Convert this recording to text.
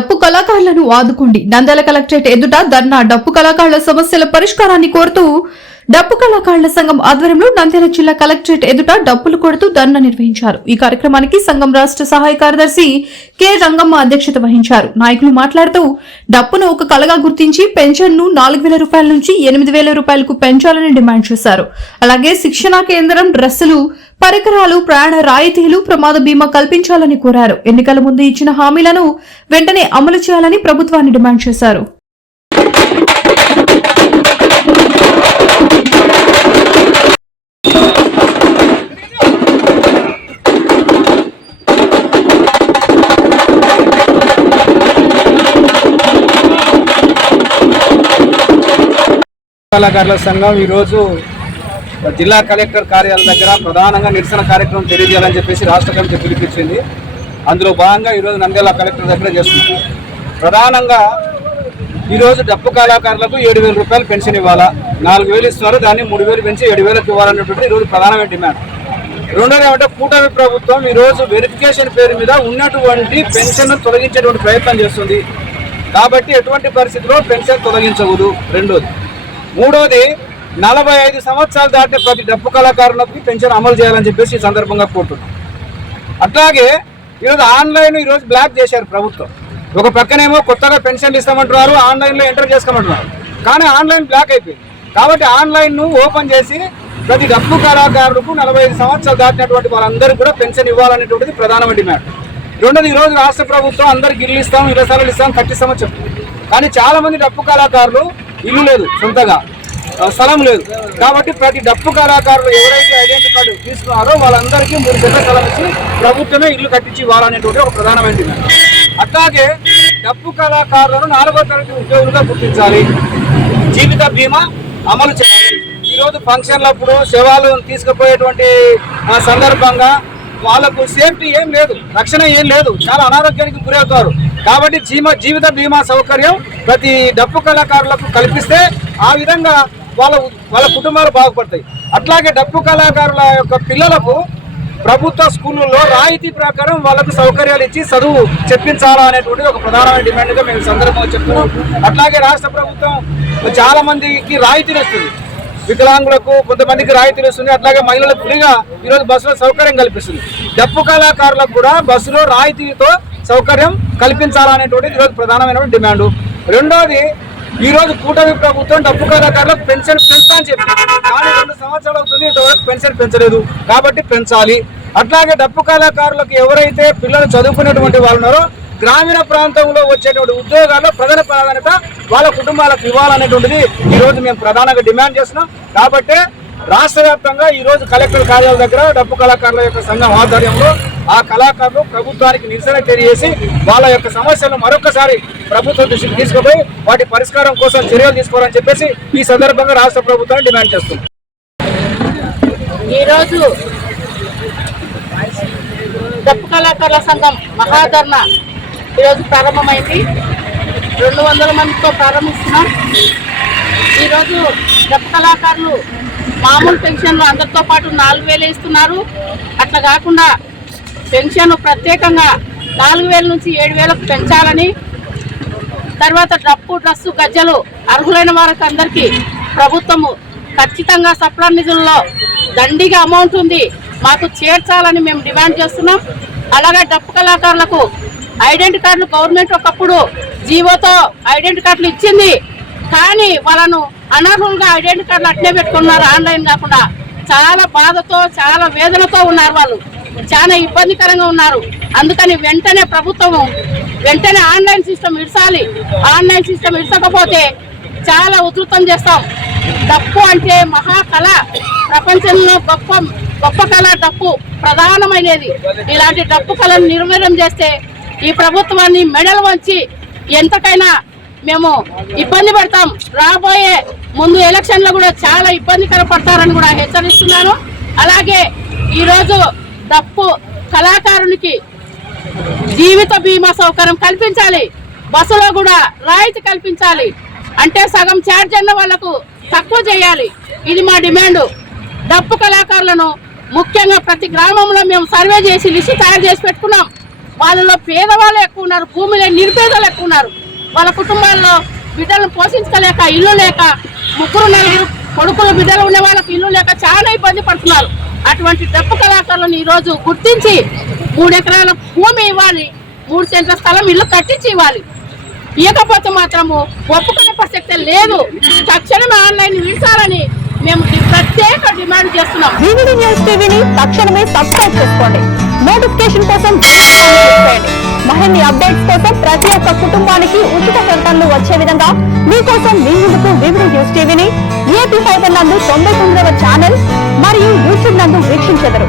డప్పు కళాకారులను ఆదుకోండి. నంద్యాల కలెక్టరేట్ ఎదుట ధర్నా. డప్పు కళాకారుల సమస్యల పరిష్కారాన్ని కోరుతూ డప్పు కళాకారుల సంఘం ఆధ్వర్యంలో నంద్యాల జిల్లా కలెక్టరేట్ ఎదుట డప్పులు కొడుతూ ధర్నా నిర్వహించారు. ఈ కార్యక్రమానికి సంఘం రాష్ట్ర సహాయ కార్యదర్శి కె రంగమ్మ అధ్యక్షత వహించారు. నాయకులు మాట్లాడుతూ డప్పును ఒక కళగా గుర్తించి పెన్షన్ను 4,000 రూపాయల నుంచి 8,000 రూపాయలకు పెంచాలని డిమాండ్ చేశారు. అలాగే శిక్షణా కేంద్రం, డ్రెస్సులు, పరికరాలు, ప్రయాణ రాయితీలు, ప్రమాద బీమా కల్పించాలని కోరారు. ఎన్నికల ముందు ఇచ్చిన హామీలను వెంటనే అమలు చేయాలని ప్రభుత్వాన్ని డిమాండ్ చేశారు. కళాకారుల సంఘం ఈరోజు జిల్లా కలెక్టర్ కార్యాలయం దగ్గర ప్రధానంగా నిరసన కార్యక్రమం తెలియజేయాలని చెప్పేసి రాష్ట్ర కమిటీ పిలిపించింది. అందులో భాగంగా ఈరోజు నంద్యాల కలెక్టర్ దగ్గర చేస్తుంది. ప్రధానంగా ఈరోజు డప్పు కళాకారులకు 7,000 రూపాయలు పెన్షన్ ఇవ్వాలా, 4,000 ఇస్తున్నారు, దాన్ని 3,000 పెంచి 7,000 ఇవ్వాలనేటువంటి ఈరోజు ప్రధానమైన డిమాండ్. రెండోది ఏమంటే కూటమి ప్రభుత్వం ఈరోజు వెరిఫికేషన్ పేరు మీద ఉన్నటువంటి పెన్షన్ తొలగించేటువంటి ప్రయత్నం చేస్తుంది. కాబట్టి ఎటువంటి పరిస్థితుల్లో పెన్షన్ తొలగించకూడదు. రెండోది. మూడోది, 45 సంవత్సరాలు దాటిన ప్రతి డప్పు కళాకారులకు పెన్షన్ అమలు చేయాలని చెప్పేసి ఈ సందర్భంగా కోరుతున్నాం. అట్లాగే ఈరోజు ఆన్లైన్ ఈరోజు బ్లాక్ చేశారు ప్రభుత్వం. ఒక పక్కనేమో కొత్తగా పెన్షన్లు ఇస్తామంటున్నారు, ఆన్లైన్లో ఎంటర్ చేసుకోమంటున్నారు. కానీ ఆన్లైన్ బ్లాక్ అయిపోయింది. కాబట్టి ఆన్లైన్ను ఓపెన్ చేసి ప్రతి డప్పు కళాకారులకు 45 సంవత్సరాలు దాటినటువంటి వాళ్ళందరికీ కూడా పెన్షన్ ఇవ్వాలనేటువంటిది ప్రధానమైన డిమాండ్. రెండోది, ఈరోజు రాష్ట్ర ప్రభుత్వం అందరికి ఇల్లు ఇస్తాం, 20 సార్లు ఇస్తాం, కట్టిస్తామని చెప్తుంది. కానీ చాలామంది డప్పు కళాకారులు ఇల్లు లేదు, సొంతగా స్థలం లేదు. కాబట్టి ప్రతి డప్పు కళాకారులు ఎవరైతే ఐడెంటిటీ కార్డు తీసుకున్నారో వాళ్ళందరికీ 3 సెంట్ల స్థలం ఇచ్చి ప్రభుత్వమే ఇల్లు కట్టించి ఇవ్వాలనేటువంటి ఒక ప్రధానమైన డిమాండ్. అట్లాగే డప్పు కళాకారులను 4వ తరగతి ఉద్యోగులుగా గుర్తించాలి, జీవిత బీమా అమలు చేయాలి. ఈరోజు ఫంక్షన్లప్పుడు శవాలు తీసుకుపోయేటువంటి సందర్భంగా వాళ్ళకు సేఫ్టీ ఏం లేదు, రక్షణ ఏం లేదు, చాలా అనారోగ్యానికి గురవుతారు. కాబట్టి జీవిత బీమా సౌకర్యం ప్రతి డప్పు కళాకారులకు కల్పిస్తే ఆ విధంగా వాళ్ళ కుటుంబాలు బాగుపడతాయి. అట్లాగే డప్పు కళాకారుల యొక్క పిల్లలకు ప్రభుత్వ స్కూళ్ళల్లో రాయితీ ప్రకారం వాళ్ళకు సౌకర్యాలు ఇచ్చి చదువు చెప్పించాలా అనేటువంటిది ఒక ప్రధానమైన డిమాండ్గా మేము సందర్భంగా చెప్తున్నాం. అట్లాగే రాష్ట్ర ప్రభుత్వం చాలా మందికి రాయితీలు ఇస్తుంది, వికలాంగులకు కొంతమందికి రాయితీలు ఇస్తుంది. అట్లాగే మహిళలకు ఫ్రీగా ఈరోజు బస్సులో సౌకర్యం కల్పిస్తుంది. డప్పు కళాకారులకు కూడా బస్సులో రాయితీతో సౌకర్యం కల్పించాలనేటువంటిది ఈరోజు ప్రధానమైన డిమాండ్. రెండోది, ఈరోజు కూటమి ప్రభుత్వం డప్పు కళాకారులకు పెన్షన్ పెంచుతా అని చెప్పి, కానీ 2 సంవత్సరాలు అవుతుంది, ఇంతవరకు పెన్షన్ పెంచలేదు. కాబట్టి పెంచాలి. అట్లాగే డప్పు కళాకారులకు ఎవరైతే పిల్లలు చదువుకునేటువంటి వాళ్ళు ఉన్నారో గ్రామీణ ప్రాంతంలో వచ్చేటువంటి ఉద్యోగాల్లో ప్రధాన ప్రాధాన్యత వాళ్ళ కుటుంబాలకు ఇవ్వాలనేటువంటిది ఈరోజు మేము ప్రధానంగా డిమాండ్ చేస్తున్నాం. కాబట్టి రాష్ట్ర వ్యాప్తంగా ఈరోజు కలెక్టర్ కార్యాలయం దగ్గర డప్పు కళాకారుల యొక్క సంఘం ఆధ్వర్యంలో ఆ కళాకారులు ప్రభుత్వానికి నిరసన తెలియజేసి వాళ్ళ యొక్క సమస్యలను మరొకసారి ప్రభుత్వం దృష్టికి తీసుకుపోయి వాటి పరిష్కారం కోసం చర్యలు తీసుకోవాలని చెప్పేసి ఈ సందర్భంగా రాష్ట్ర ప్రభుత్వాన్ని డిమాండ్ చేస్తుంది. ఈరోజు డప్పు కళాకారుల సంఘం మహాధర్నా ఈరోజు ప్రారంభమైంది. 200 మందితో ప్రారంభిస్తున్నాం. ఈరోజు డప్పు కళాకారులు మామూలు పెన్షన్లు అందరితో పాటు 4,000 ఇస్తున్నారు. అట్లా కాకుండా పెన్షన్ ప్రత్యేకంగా 4,000 నుంచి 7,000కు పెంచాలని, తర్వాత డప్పు, డ్రస్సు, గజ్జలు అర్హులైన వారికి అందరికీ ప్రభుత్వము ఖచ్చితంగా సప్లాన్ నిధుల్లో దండిగా అమౌంట్ ఉంది, మాకు చేర్చాలని మేము డిమాండ్ చేస్తున్నాం. అలాగే డప్పు కళాకారులకు ఐడెంటిటీ కార్డులు గవర్నమెంట్ ఒకప్పుడు జీవోతో ఐడెంటిటీ కార్డులు ఇచ్చింది, కానీ వాళ్ళను అనర్హులుగా ఐడెంటిటీ కార్డులు అట్నే పెట్టుకున్నారు, ఆన్లైన్ కాకుండా. చాలా బాధతో, చాలా వేదనతో ఉన్నారు, వాళ్ళు చాలా ఇబ్బందికరంగా ఉన్నారు. అందుకని వెంటనే ప్రభుత్వము ఆన్లైన్ సిస్టమ్ ఇడ్చాలి. ఆన్లైన్ సిస్టమ్ ఇడ్చకపోతే చాలా ఉధృతం చేస్తాం. డప్పు అంటే మహాకళ, ప్రపంచంలో గొప్ప కళ డప్పు ప్రధానమైనది. ఇలాంటి డప్పు కళను నిర్వీర్యం చేస్తే ఈ ప్రభుత్వాన్ని మెడలు వంచి ఎంతకైనా మేము ఇబ్బంది పడతాం. రాబోయే ముందు ఎలక్షన్లో కూడా చాలా ఇబ్బందికర పడతారని కూడా హెచ్చరిస్తున్నాను. అలాగే ఈరోజు డప్పు కళాకారునికి జీవిత బీమా సౌకర్యం కల్పించాలి, బస్సులో కూడా రాయితీ కల్పించాలి. అంటే సగం ఛార్జ్ అన్న వాళ్లకు తక్కువ చేయాలి. ఇది మా డిమాండ్. డప్పు కళాకారులను ముఖ్యంగా ప్రతి గ్రామంలో మేము సర్వే చేసి లిస్టు తయారు చేసి పెట్టుకున్నాం. వాళ్ళలో పేదవాళ్ళు ఎక్కువ ఉన్నారు, భూమిలో నిరుపేదలు ఎక్కువ ఉన్నారు. వాళ్ళ కుటుంబాల్లో బిడ్డలను పోషించలేక, ఇల్లు లేక, 3-4 కొడుకులు బిడ్డలు ఉన్న వాళ్ళకి ఇల్లు లేక చాలా ఇబ్బంది పడుతున్నారు. అటువంటి డప్పు కళాకారులను ఈరోజు గుర్తించి 3 ఎకరాల భూమి ఇవ్వాలి, 3 సెంట్ల స్థలం ఇల్లు కట్టించి ఇవ్వాలి. ఇవ్వకపోతే మాత్రము ఒప్పుకునే ప్రసక్తే లేదు. తక్షణమే ఆన్లైన్ విడిచాలని మేము ప్రత్యేక డిమాండ్ చేస్తున్నాం. వివిడి న్యూస్ టీవీని తక్షణమే సబ్స్క్రైబ్ చేసుకోండి. నోటిఫికేషన్ కోసం బెల్ ఐకాన్ క్లిక్ చేయండి. మరిన్ని అప్డేట్స్ కోసం ప్రతి ఒక్క కుటుంబానికి ఉచిత ప్రకటనలు వచ్చే విధంగా మీకోసం మీ ముందుకు వివిడి న్యూస్ టీవీని ఏపీ 5 నందు 99వ ఛానల్ మరియు యూట్యూబ్ నందు వీక్షించెదరు.